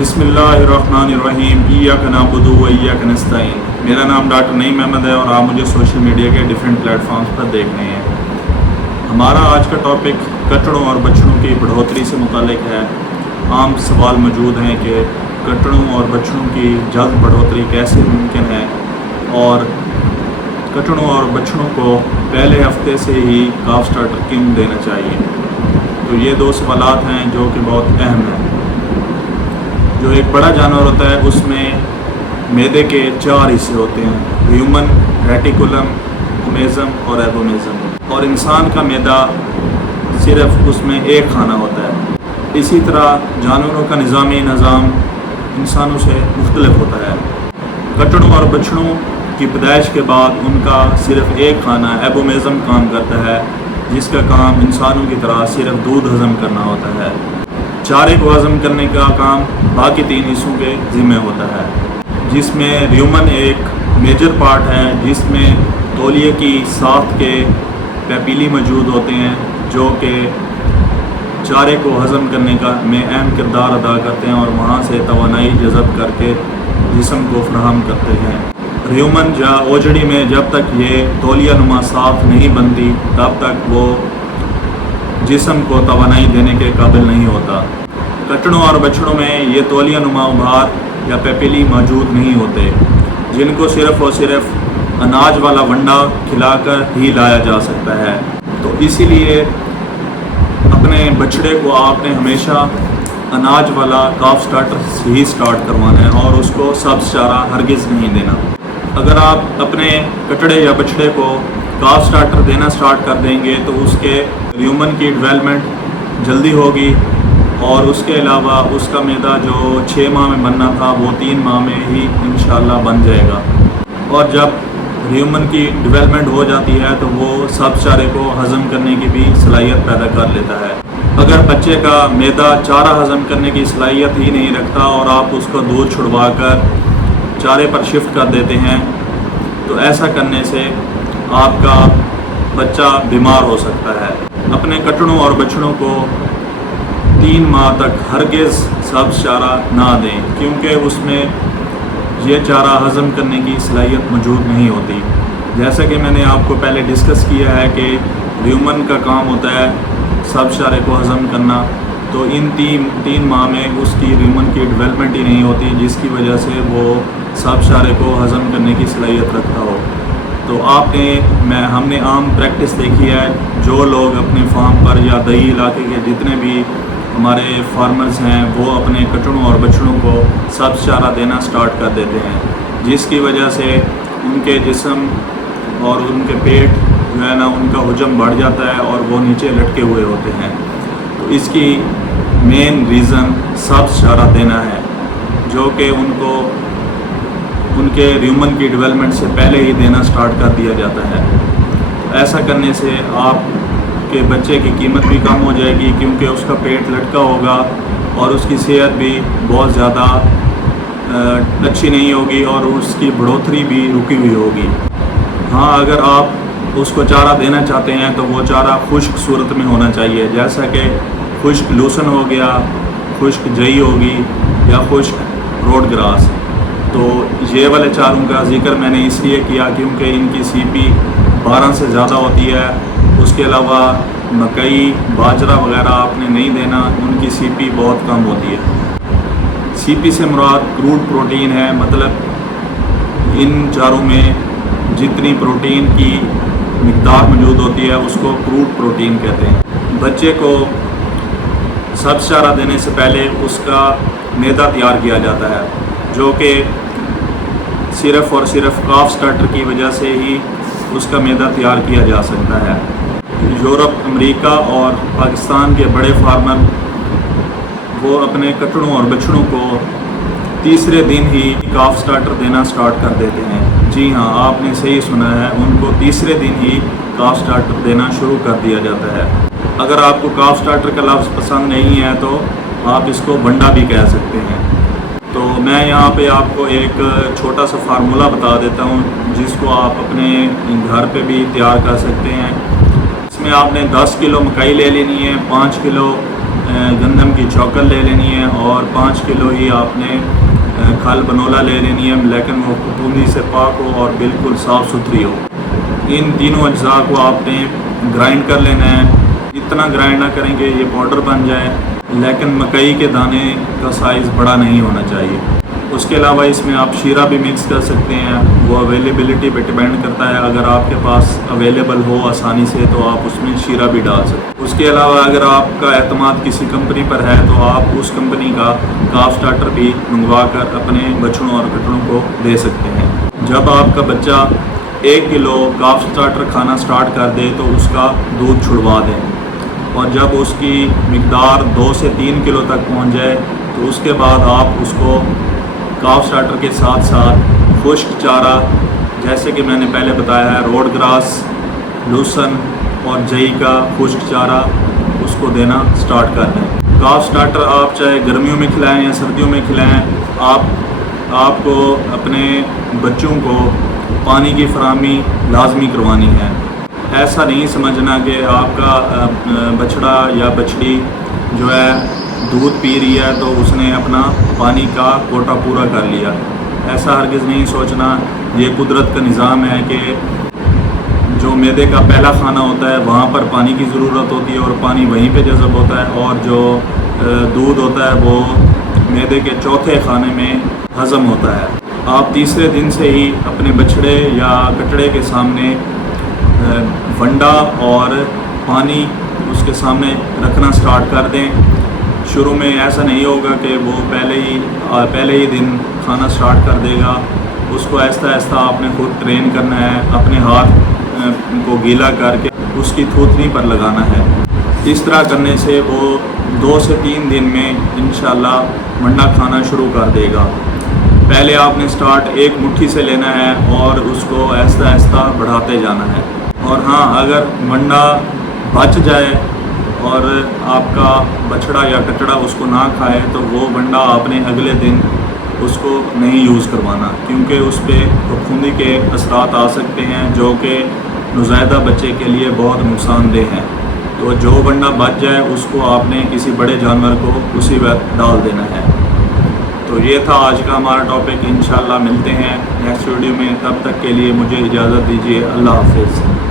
بسم اللہ الرحمن الرحیم، ایاک نعبد و ایاک نستعین۔ میرا نام ڈاکٹر نعیم احمد ہے اور آپ مجھے سوشل میڈیا کے ڈیفرنٹ پلیٹ فارمز پر دیکھ رہے ہیں۔ ہمارا آج کا ٹاپک کٹڑوں اور بچڑوں کی بڑھوتری سے متعلق ہے۔ عام سوال موجود ہیں کہ کٹڑوں اور بچڑوں کی جلد بڑھوتری کیسے ممکن ہے، اور کٹڑوں اور بچڑوں کو پہلے ہفتے سے ہی کاف سٹارٹر کیوں دینا چاہیے۔ تو یہ دو سوالات ہیں جو کہ بہت اہم ہیں۔ جو ایک بڑا جانور ہوتا ہے اس میں معدے کے 4 حصے ہوتے ہیں: ہیومن، ریٹیکولم، اومیزم اور ایبومیزم، اور انسان کا معدہ صرف اس میں ایک کھانا ہوتا ہے۔ اسی طرح جانوروں کا نظامی نظام انسانوں سے مختلف ہوتا ہے۔ کٹڑوں اور بچڑوں کی پیدائش کے بعد ان کا صرف ایک کھانا ایبومیزم کام کرتا ہے، جس کا کام انسانوں کی طرح صرف دودھ ہضم کرنا ہوتا ہے۔ چارے کو ہضم کرنے کا کام باقی 3 حصوں کے ذمہ ہوتا ہے، جس میں ریومن ایک میجر پارٹ ہے، جس میں تولیے کی ساخت کے پیپیلی موجود ہوتے ہیں جو کہ چارے کو ہضم کرنے کا میں اہم کردار ادا کرتے ہیں اور وہاں سے توانائی جذب کر کے جسم کو فراہم کرتے ہیں۔ ریومن یا اوجڑی میں جب تک یہ تولیہ نما ساخت نہیں بنتی تب تک وہ جسم کو توانائی دینے کے قابل نہیں ہوتا۔ کٹڑوں اور بچڑوں میں یہ تولیہ نما ابھار یا پیپیلی موجود نہیں ہوتے، جن کو صرف اور صرف اناج والا ونڈا کھلا کر ہی لایا جا سکتا ہے۔ تو اسی لیے اپنے بچڑے کو آپ نے ہمیشہ اناج والا کاف سٹارٹر ہی سٹارٹ کروانا ہے اور اس کو سبز چارہ ہرگز نہیں دینا۔ اگر آپ اپنے کٹڑے یا بچڑے کو کاف سٹارٹر دینا سٹارٹ کر دیں گے تو اس کے ریومن کی ڈیولپمنٹ جلدی ہوگی، اور اس کے علاوہ اس کا معدہ جو 6 ماہ میں بننا تھا وہ 3 ماہ میں ہی انشاءاللہ بن جائے گا، اور جب ریومن کی ڈیولپمنٹ ہو جاتی ہے تو وہ سبز چارے کو ہضم کرنے کی بھی صلاحیت پیدا کر لیتا ہے۔ اگر بچے کا معدہ چارہ ہضم کرنے کی صلاحیت ہی نہیں رکھتا اور آپ اس کو دودھ چھڑوا کر چارے پر شفٹ کر دیتے ہیں تو ایسا کرنے سے آپ کا بچہ بیمار ہو سکتا ہے۔ اپنے کٹڑوں اور بچڑوں کو 3 ماہ تک ہرگز سبز چارہ نہ دیں، کیونکہ اس میں یہ چارہ ہضم کرنے کی صلاحیت موجود نہیں ہوتی۔ جیسا کہ میں نے آپ کو پہلے ڈسکس کیا ہے کہ ریومن کا کام ہوتا ہے سبز چارے کو ہضم کرنا، تو ان 3 ماہ میں اس کی ریومن کی ڈیولپمنٹ ہی نہیں ہوتی، جس کی وجہ سے وہ سبز چارے کو ہضم کرنے کی صلاحیت رکھتا ہو۔ تو ہم نے عام پریکٹس دیکھی ہے، جو لوگ اپنے فارم پر یا دیہی علاقے کے جتنے بھی ہمارے فارمرز ہیں وہ اپنے کٹڑوں اور بچڑوں کو سبز چارہ دینا سٹارٹ کر دیتے ہیں، جس کی وجہ سے ان کے جسم اور ان کے پیٹ جو ہے نا ان کا حجم بڑھ جاتا ہے اور وہ نیچے لٹکے ہوئے ہوتے ہیں۔ تو اس کی مین ریزن سبز چارہ دینا ہے، جو کہ ان کو ان کے ریومن کی ڈیولپمنٹ سے پہلے ہی دینا سٹارٹ کر دیا جاتا ہے۔ ایسا کرنے سے آپ کے بچے کی قیمت بھی کم ہو جائے گی، کیونکہ اس کا پیٹ لٹکا ہوگا اور اس کی صحت بھی بہت زیادہ اچھی نہیں ہوگی اور اس کی بڑھوتری بھی رکی ہوئی ہوگی۔ ہاں، اگر آپ اس کو چارہ دینا چاہتے ہیں تو وہ چارہ خشک صورت میں ہونا چاہیے، جیسا کہ خشک لوسن ہو گیا، خشک جئی ہوگی یا خشک روڈ گراس۔ تو یہ والے چاروں کا ذکر میں نے اس لیے کیا کیونکہ ان کی سی پی 12 سے زیادہ ہوتی ہے۔ اس کے علاوہ مکئی، باجرہ وغیرہ آپ نے نہیں دینا، ان کی سی پی بہت کم ہوتی ہے۔ سی پی سے مراد کروڈ پروٹین ہے، مطلب ان چاروں میں جتنی پروٹین کی مقدار موجود ہوتی ہے اس کو کروڈ پروٹین کہتے ہیں۔ بچے کو سبز چارہ دینے سے پہلے اس کا معدہ تیار کیا جاتا ہے، جو کہ صرف اور صرف کاف سٹارٹر کی وجہ سے ہی اس کا معدہ تیار کیا جا سکتا ہے۔ یورپ، امریکہ اور پاکستان کے بڑے فارمر وہ اپنے کٹڑوں اور بچڑوں کو تیسرے دن ہی کاف سٹارٹر دینا سٹارٹ کر دیتے ہیں۔ جی ہاں، آپ نے صحیح سنا ہے، ان کو تیسرے دن ہی کاف سٹارٹر دینا شروع کر دیا جاتا ہے۔ اگر آپ کو کاف سٹارٹر کا لفظ پسند نہیں ہے تو آپ اس کو ونڈا بھی کہہ سکتے ہیں۔ تو میں یہاں پہ آپ کو ایک چھوٹا سا فارمولہ بتا دیتا ہوں جس کو آپ اپنے گھر پہ بھی تیار کر سکتے ہیں۔ اس میں آپ نے 10 کلو مکئی لے لینی ہے، 5 کلو گندم کی چوکر لے لینی ہے اور 5 کلو ہی آپ نے کھال بنولا لے لینی ہے، لیکن وہ پھپھوندی سے پاک ہو اور بالکل صاف ستھری ہو۔ ان تینوں اجزاء کو آپ نے گرائنڈ کر لینا ہے۔ اتنا گرائنڈ نہ کریں کہ یہ پاؤڈر بن جائے، لیکن مکئی کے دانے کا سائز بڑا نہیں ہونا چاہیے۔ اس کے علاوہ اس میں آپ شیرہ بھی مکس کر سکتے ہیں، وہ اویلیبلٹی پہ ڈپینڈ کرتا ہے۔ اگر آپ کے پاس اویلیبل ہو آسانی سے تو آپ اس میں شیرہ بھی ڈال سکتے ہیں۔ اس کے علاوہ اگر آپ کا اعتماد کسی کمپنی پر ہے تو آپ اس کمپنی کا کاف سٹارٹر بھی منگوا کر اپنے بچڑوں اور کٹڑوں کو دے سکتے ہیں۔ جب آپ کا بچہ 1 کلو کاف سٹارٹر کھانا سٹارٹ کر دے تو اس کا دودھ چھڑوا دیں، اور جب اس کی مقدار 2 سے 3 کلو تک پہنچ جائے تو اس کے بعد آپ اس کو کاف سٹارٹر کے ساتھ ساتھ خشک چارہ، جیسے کہ میں نے پہلے بتایا ہے روڈ گراس، لوسن اور جئی کا خشک چارہ، اس کو دینا سٹارٹ کر دیں۔ کاف سٹارٹر آپ چاہے گرمیوں میں کھلائیں یا سردیوں میں کھلائیں، آپ کو اپنے بچوں کو پانی کی فراہمی لازمی کروانی ہے۔ ایسا نہیں سمجھنا کہ آپ کا بچڑا یا بچڑی جو ہے دودھ پی رہی ہے تو اس نے اپنا پانی کا کوٹا پورا کر لیا، ایسا ہرگز نہیں سوچنا۔ یہ قدرت کا نظام ہے کہ جو معدے کا پہلا کھانا ہوتا ہے وہاں پر پانی کی ضرورت ہوتی ہے اور پانی وہیں پہ جذب ہوتا ہے، اور جو دودھ ہوتا ہے وہ معدے کے چوتھے کھانے میں ہضم ہوتا ہے۔ آپ تیسرے دن سے ہی اپنے بچڑے یا کٹڑے کے سامنے ونڈا اور پانی اس کے سامنے رکھنا سٹارٹ کر دیں۔ شروع میں ایسا نہیں ہوگا کہ وہ پہلے ہی دن کھانا سٹارٹ کر دے گا، اس کو آہستہ آہستہ آپ نے خود ٹرین کرنا ہے، اپنے ہاتھ کو گیلا کر کے اس کی تھوتنی پر لگانا ہے۔ اس طرح کرنے سے وہ 2 سے 3 دن میں انشاءاللہ منڈا کھانا شروع کر دے گا۔ پہلے آپ نے سٹارٹ 1 مٹھی سے لینا ہے اور اس کو آہستہ آہستہ بڑھاتے جانا ہے۔ اور ہاں، اگر منڈا بچ جائے اور آپ کا بچڑا یا کٹڑا اس کو نہ کھائے تو وہ منڈا آپ نے اگلے دن اس کو نہیں یوز کروانا، کیونکہ اس پہ پھپھوندی کے اثرات آ سکتے ہیں جو کہ نوزائیدہ بچے کے لیے بہت نقصان دہ ہیں۔ تو جو منڈا بچ جائے اس کو آپ نے کسی بڑے جانور کو اسی وقت ڈال دینا ہے۔ تو یہ تھا آج کا ہمارا ٹاپک۔ انشاءاللہ ملتے ہیں نیکسٹ ویڈیو میں، تب تک کے لیے مجھے اجازت دیجیے۔ اللہ حافظ۔